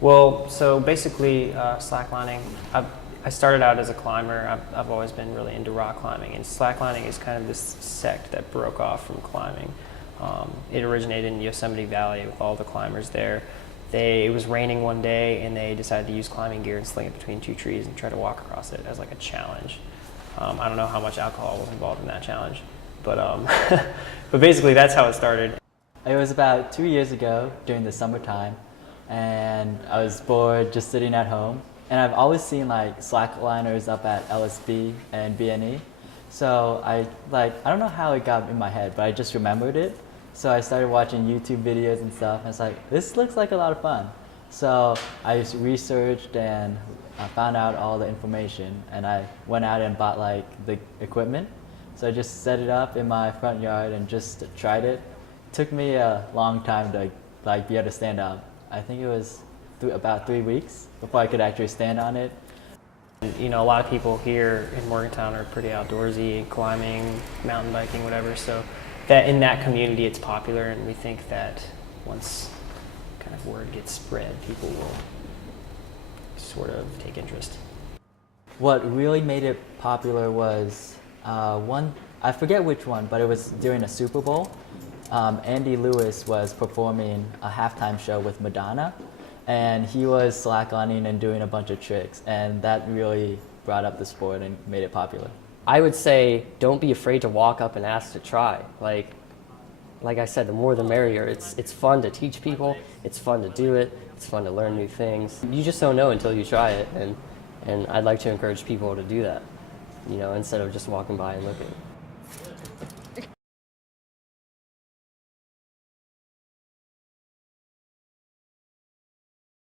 Well, so basically, slacklining, I started out as a climber. I've always been really into rock climbing, and slacklining is kind of this sect that broke off from climbing. It originated in Yosemite Valley with all the climbers there. It was raining one day, and they decided to use climbing gear and sling it between two trees and try to walk across it as like a challenge. I don't know how much alcohol was involved in that challenge, but but basically that's how it started. It was about 2 years ago during the summertime, and I was bored just sitting at home. And I've always seen like slackliners up at LSB and BNE. So I don't know how it got in my head, but I just remembered it. So I started watching YouTube videos and stuff, and it's like, this looks like a lot of fun. So I just researched and I found out all the information, and I went out and bought like the equipment. So I just set it up in my front yard and just tried it. It took me a long time to like be able to stand up. I think it was about 3 weeks before I could actually stand on it. You know, a lot of people here in Morgantown are pretty outdoorsy, climbing, mountain biking, whatever. So that in that community, it's popular, and we think that once kind of word gets spread, people will sort of take interest. What really made it popular was one, I forget which one, but it was during a Super Bowl. Andy Lewis was performing a halftime show with Madonna, and he was slacklining and doing a bunch of tricks, and that really brought up the sport and made it popular. I would say don't be afraid to walk up and ask to try. Like I said, the more the merrier. It's fun to teach people, it's fun to do it, it's fun to learn new things. You just don't know until you try it, and I'd like to encourage people to do that, you know, instead of just walking by and looking.